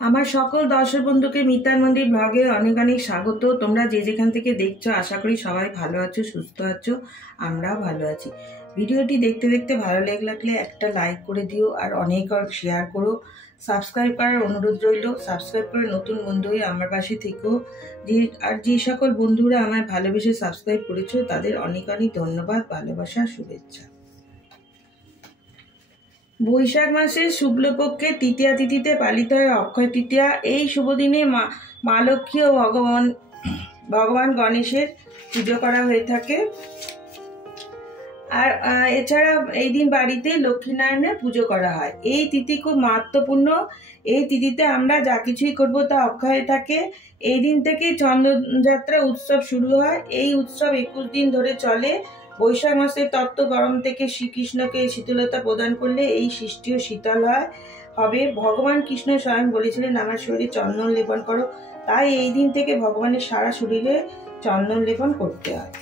আমার সকল দর্শক বন্ধুকে মিতার মন্দির ব্লগে অনেক অনেক স্বাগত। তোমরা যে যেখান থেকে দেখছো আশা করি সবাই ভালো আছো, সুস্থ আছো, আমরাও ভালো আছি। ভিডিওটি দেখতে দেখতে ভালো লাগলে একটা লাইক করে দিও, আর অনেক শেয়ার করো। সাবস্ক্রাইব করার অনুরোধ রইল। সাবস্ক্রাইব করে নতুন বন্ধু হয়ে আমার পাশে থেকো। যে সকল বন্ধুরা আমায় ভালোবেসে সাবস্ক্রাইব করেছো তাদের অনেক অনেক ধন্যবাদ, ভালোবাসা, শুভেচ্ছা। বৈশাখ মাসের শুক্লপক্ষে তৃতীয়া তিথিতে পালিত হয় অক্ষয় তৃতীয়া। এই শুভ দিনে মা লক্ষ্মী ও ভগবান গণেশের পুজো করা হয়ে থাকে। আর এছাড়া এই দিন বাড়িতে লক্ষ্মীনারায়ণের পুজো করা হয়। এই তিথি খুব মাহাত্ম্যপূর্ণ। এই তিথিতে আমরা যা কিছুই করবো তা অক্ষয় হয়ে থাকে। এই দিন থেকে চন্দ্রযাত্রা উৎসব শুরু হয়। এই উৎসব 21 দিন ধরে চলে। বৈশাখ মাসের তত্ত্ব গরম থেকে শ্রীকৃষ্ণকে শীতলতা প্রদান করলে এই সৃষ্টিও শীতল হবে। ভগবান কৃষ্ণ স্বয়ং বলেছিলেন আমার শরীরে চন্দন লেপন করো। তাই এই দিন থেকে ভগবানের সারা শরীরে চন্দন লেপন করতে হয়।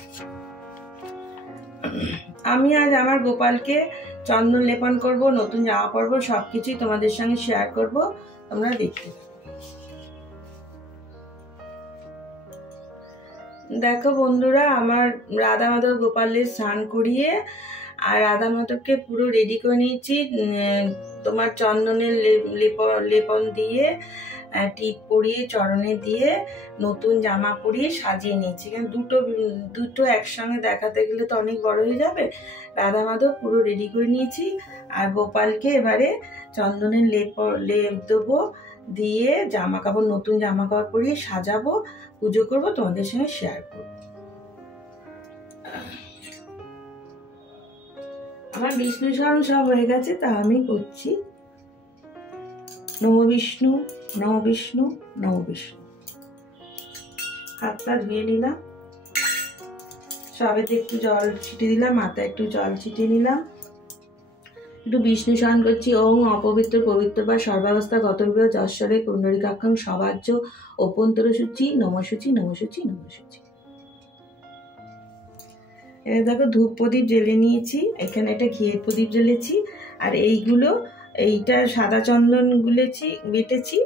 আমি আজ আমার গোপালকে চন্দন লেপন করব, নতুন জামা পরবো, সবকিছুই তোমাদের সঙ্গে শেয়ার করব। তোমরা দেখতে দেখো বন্ধুরা, আমার রাধা মাধব গোপালের স্নান করিয়ে আর রাধা মাধবকে পুরো রেডি করে নিয়েছি। তোমার চন্দনের লেপন দিয়ে, টিপ পরিয়ে, চরণে দিয়ে, নতুন জামা পরিয়ে সাজিয়ে নিয়েছি। কারণ দুটো একসঙ্গে দেখাতে গেলে তো অনেক বড় হয়ে যাবে। রাধা মাধব পুরো রেডি করে নিয়েছি। আর গোপালকে এবারে চন্দনের লেপ দেবো, দিয়ে নতুন জামা কাপড় পরিয়ে সাজাবো, পুজো করবো, তোমাদের সঙ্গে শেয়ার করবো। আমার বিষ্ণু স্মরণ সব হয়ে গেছে, তা আমি করছি। নমো বিষ্ণু, নমো বিষ্ণু, নমো বিষ্ণু। হাতটা ধুয়ে নিলাম, সবেতে একটু জল ছিটিয়ে দিলাম, মাথায় একটু জল ছিটিয়ে নিলাম, একটু বিষ্ণু স্মরণ করছি। ওম অপবিত্র পবিত্র বা সর্বাবস্থা গতর্বীয় যশ্বরে কুণ্ডরিকাক্ষং সবাজ্য অভ্যন্তর সূচি নমসূচি নমসূচি নমসূচি। দেখো ধূপ প্রদীপ জ্বেলে নিয়েছি, এখানে একটা ঘিয়ের প্রদীপ জ্বেলেছি। আর এইটা সাদা চন্দন বেটেছি,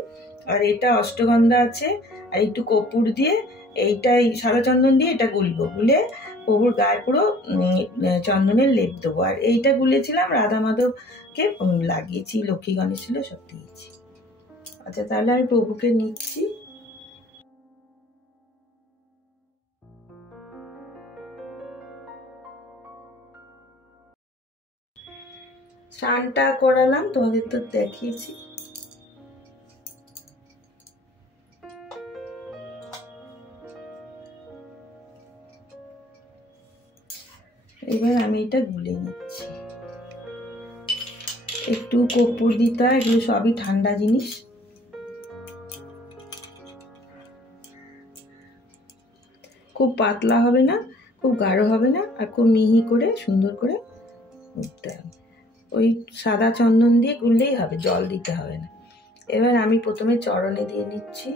আর এটা অষ্টগন্ধা আছে, আর একটু কর্পূর দিয়ে এই সাদা চন্দন দিয়ে এটা গুলে প্রভুর গায়ে পুরো চন্দনের লেপ দেবো। আর এইটা গুলেছিলাম রাধা মাধবকে লাগিয়েছি, লক্ষ্মী গণেশ ছিল, সব দিয়েছি। আচ্ছা, তাহলে আমি প্রভুকে নিচ্ছি। স্নানটা করালাম, তোমাদের তো দেখিয়েছি। এবার আমি এটা গুলে নিচ্ছি। একটু কর্পূর দিতে হয়, এগুলো সবই ঠান্ডা জিনিস। খুব পাতলা হবে না, খুব গাঢ় হবে না, আর খুব মিহি করে সুন্দর করে গুলতে হবে। ওই সাদা চন্দন দিয়ে গুললেই হবে, জল দিতে হবে না। এবার আমি প্রথমে চরণে দিয়ে নিচ্ছি।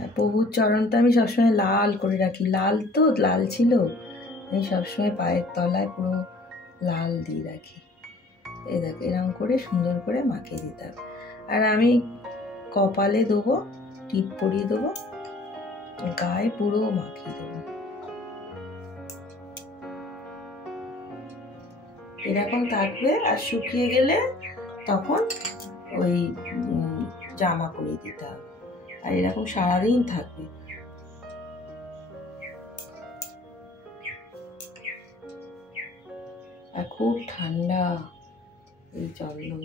আর প্রভুর চরণটা আমি সবসময় লাল করে রাখি। লাল ছিল, আমি সবসময় পায়ের তলায় পুরো লাল দিয়ে রাখি। এই দেখো, এরকম করে সুন্দর করে মাখিয়ে দিতে হবে। আর আমি কপালে দেবো, টিপ পরিয়ে দেবো, গায়ে পুরো মাখিয়ে দেবো। এরকম থাকবে। আর শুকিয়ে গেলে তখন ওই জামা পরিয়ে দিতে হবে। আর এরকম সারাদিন থাকবে। আর খুব ঠান্ডা এই চন্দন।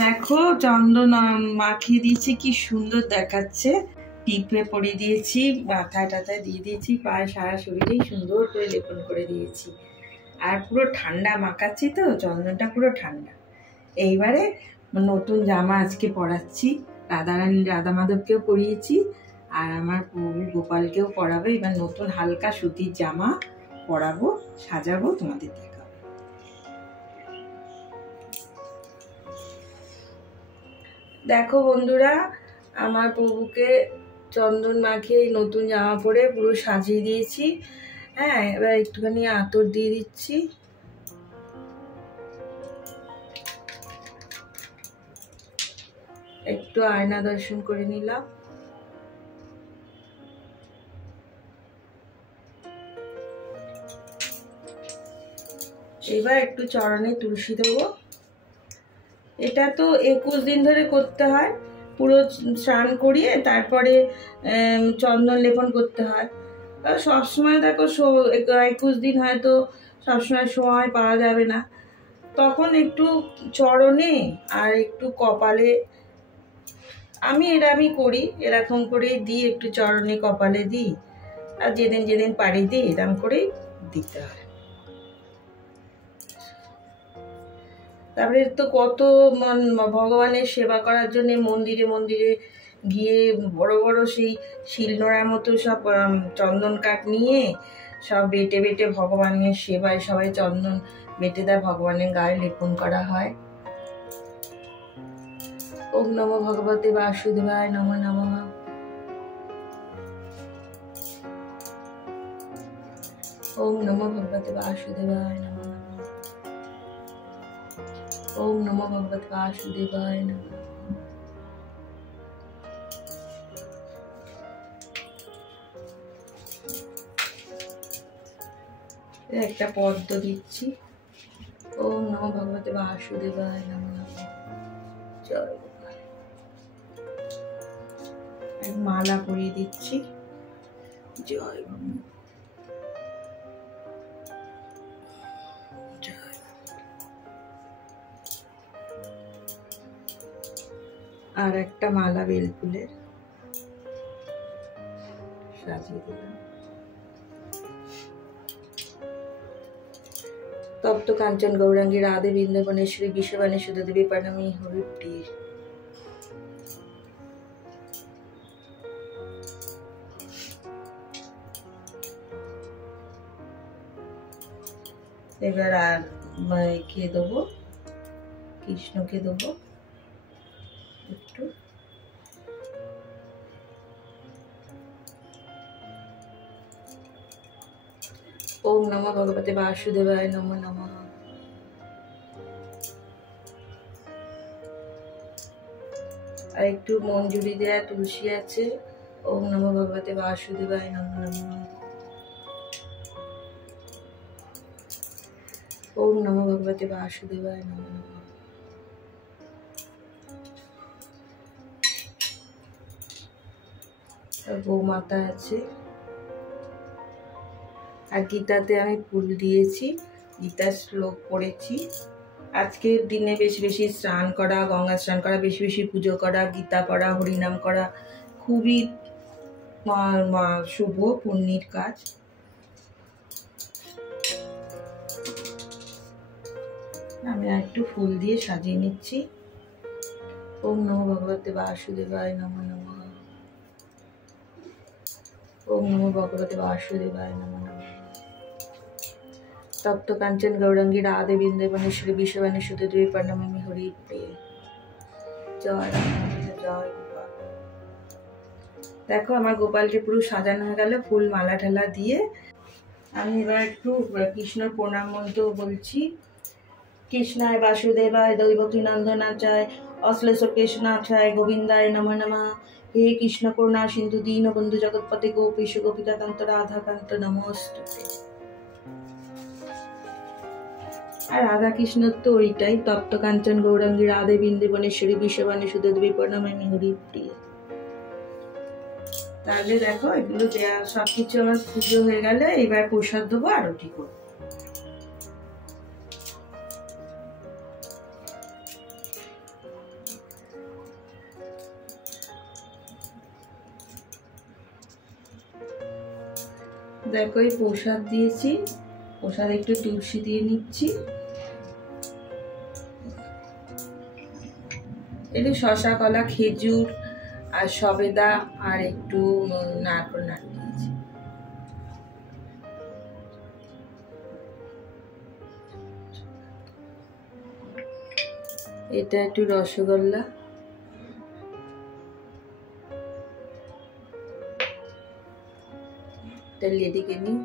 দেখো চন্দন মাখিয়ে দিয়েছি, কি সুন্দর দেখাচ্ছে। টিপে পরিয়ে দিয়েছি, মাথায় টাথায় দিয়ে দিয়েছি, পায়ে সারা শরীরেই সুন্দর করে লেপন করে দিয়েছি। আর পুরো ঠান্ডা মাখাচ্ছি তো, চন্দনটা পুরো ঠান্ডা। এইবারে নতুন জামা আজকে পরাচ্ছি, রাধা মাধবকেও পরিয়েছি আর আমার প্রভু গোপালকেও পরাবো। এবার নতুন হালকা সুতির জামা পরাবো, সাজাবো, তোমাদের দেখাবো। দেখো বন্ধুরা, আমার প্রভুকে চন্দন মাখিয়ে নতুন জামা পরে পুরো সাজিয়ে দিয়েছি। হ্যাঁ, এবার একটুখানি আতর দিয়ে দিচ্ছি। একটু আয়না দর্শন করে নিলাম। এবার একটু চরণে তুলসী দেবো। এটা তো 21 দিন ধরে করতে হয়, পুরো স্নান করিয়ে তারপরে চন্দন লেপন করতে হয়। সবসময় দেখো 21 দিন হয়তো সবসময় সময় পাওয়া যাবে না, তখন একটু চরণে আর একটু কপালে আমি করি, এরকম করেই দিই, একটু চরণে কপালে দিই, আর যেদিন যেদিন পারি দিই, এরকম করেই দিতে হয়। তারপরে তো কত ভগবানের সেবা করার জন্য মন্দিরে মন্দিরে গিয়ে বড় বড় সেই শিলনোড়ার মতো সব চন্দন কাঠ নিয়ে সব বেটে বেটে ভগবানের সেবায় সবাই চন্দন বেটে দেয়, ভগবানের গায়ে লেপন করা হয়। ওম নমো ভগবতে বাসুদেবায় নমো নমঃ। ওম নমো ভগবতে বাসুদেবায় নমো নমঃ। ওম নমো ভগবতে বাসুদেবায় নমঃ। একটা পদ্ম দিচ্ছি। ওম নমো ভগবতে বাসুদেবায় নমো নমঃ। জয় গোপাল। মালা পরিয়ে দিচ্ছি। জয় বাবা। আর একটা মালা বেলফুলের সাজিয়ে দিলাম। তপ্ত কাঞ্চন গৌরাঙ্গী রাধে বৃন্দাবনেশ্বরী বিশ্ববাণী সুধাদেবী প্রণামী হরিপ্রিয়। এবার আর কে দেবো, কৃষ্ণকে দেবো একটু। ওম নমো ভগবতে বাসুদেবায় নমো নমঃ। আর একটু মঞ্জুরি দেয়া তুলসী আছে। ওম নমো ভগবতে বাসুদেবায় নমো নমঃ। ওম নমো ভগবতে বাসুদেবায় নমো নমঃ। গোমাতা আছে। আর গীতাতে আমি ফুল দিয়েছি, গীতার শ্লোক পড়েছি। আজকের দিনে বেশি বেশি স্নান করা, গঙ্গা স্নান করা, বেশি বেশি পুজো করা, গীতা পড়া, হরিনাম করা খুবই শুভ পুণ্যের কাজ। আমি একটু ফুল দিয়ে সাজিয়ে নিচ্ছি। ওম নমো ভগবতে বাসুদেবায় নমো নমঃ। ওম নমো ভগবতে বাসুদেবায় নমো নমঃ। তপ্ত কাঞ্চন গৌরাঙ্গী রাধে বৃন্দাবনেশ্বরী বিশ্ববাণী সুধাদেবী প্রণামী হরিপ্রিয়। জয় জয় গোপাল। দেখো আমার গোপালকে পুরো সাজানো হয়ে গেল ফুল মালা ঠালা দিয়ে। আমি এবার একটু কৃষ্ণর প্রণাম মন্ত্র বলছি। কৃষ্ণায় বাসুদেবায় দৈবকী নন্দনাচায় অশ্লেষর কৃষ্ণাচায় গোবিন্দায় নমঃ নমঃ। হে কৃষ্ণ করুণা সিন্ধু দীনবন্ধু জগৎপতি গোপীশ গোপিকাকান্ত রাধাকান্ত নমস্তুতে। আর রাধা কৃষ্ণর তো ওইটাই, তপ্ত কাঞ্চন গৌরাঙ্গী রাধে বৃন্দাবনেশ্বরী বিশ্ববাণী সুধাদেবী প্রণামী হরিপ্রিয়। তাহলে দেখো এগুলো দেওয়া সবকিছু আমার পুজো হয়ে গেলে এবার প্রসাদ দেবো, আরতি করবো। দেখো এই প্রসাদ দিয়েছি, প্রসাদ একটু তুলসী দিয়ে নিচ্ছি, একটু শশা কলা খেজুর আর সবেদা আর একটু নারকেল দিয়েছি। এটা একটু রসগোল্লা, এটা লেডিকে নিই।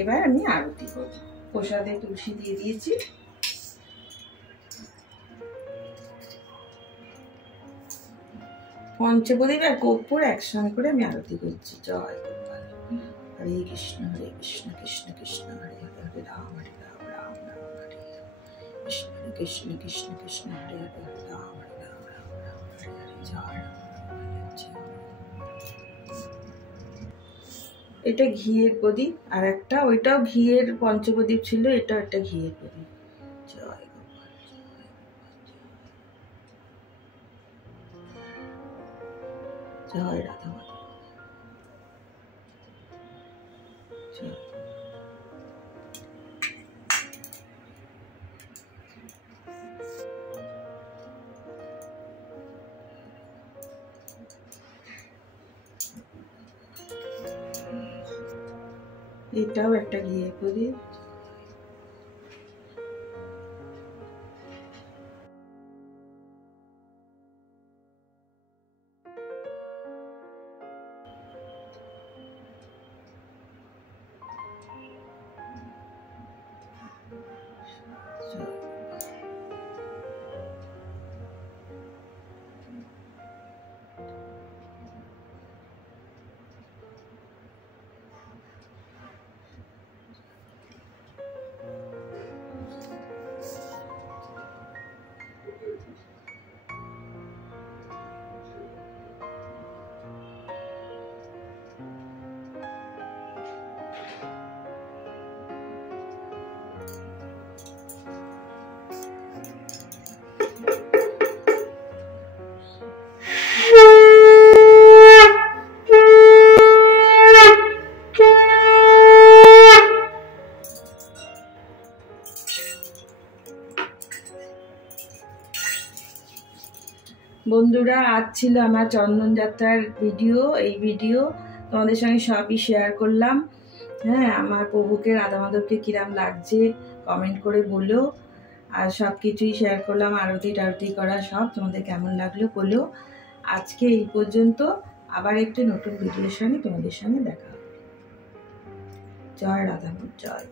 এবার আমি আরতি করব। প্রসাদে তুলসী দিয়ে দিয়েছি। পঞ্চপ্রদীপ আর কর্পূর একসঙ্গে করে আমি আরতি করছি। জয় গোপাল। হরে কৃষ্ণ কৃষ্ণ কৃষ্ণ হরে হরে, হরে রাম রাম রাম হরে কৃষ্ণ কৃষ্ণ কৃষ্ণ কৃষ্ণ হরে হরে, হরে রাম রাম রাম হরে হরে। জয়। এটা ঘিয়ের প্রদীপ, আর একটা ওইটাও ঘিয়ের পঞ্চপ্রদীপ ছিল, এটা একটা ঘিয়ের প্রদীপ। জয় গোপাল। জয় রাধা মাধব। জয়। এটাও একটা ঘিয়ের প্রদীপ। বন্ধুরা, আজ ছিল আমার চন্দন যাত্রার ভিডিও। এই ভিডিও তোমাদের সঙ্গে সবই শেয়ার করলাম। হ্যাঁ, আমার প্রভুকে রাধা মাধবকে কিরাম লাগছে কমেন্ট করে বলো। আর সব কিছুই শেয়ার করলাম, আরতি টারতি করা সব তোমাদের কেমন লাগলো বলো। আজকে এই পর্যন্ত, আবার একটি নতুন ভিডিওর সঙ্গে তোমাদের সঙ্গে দেখা হবে। জয় রাধা মাধব, জয়।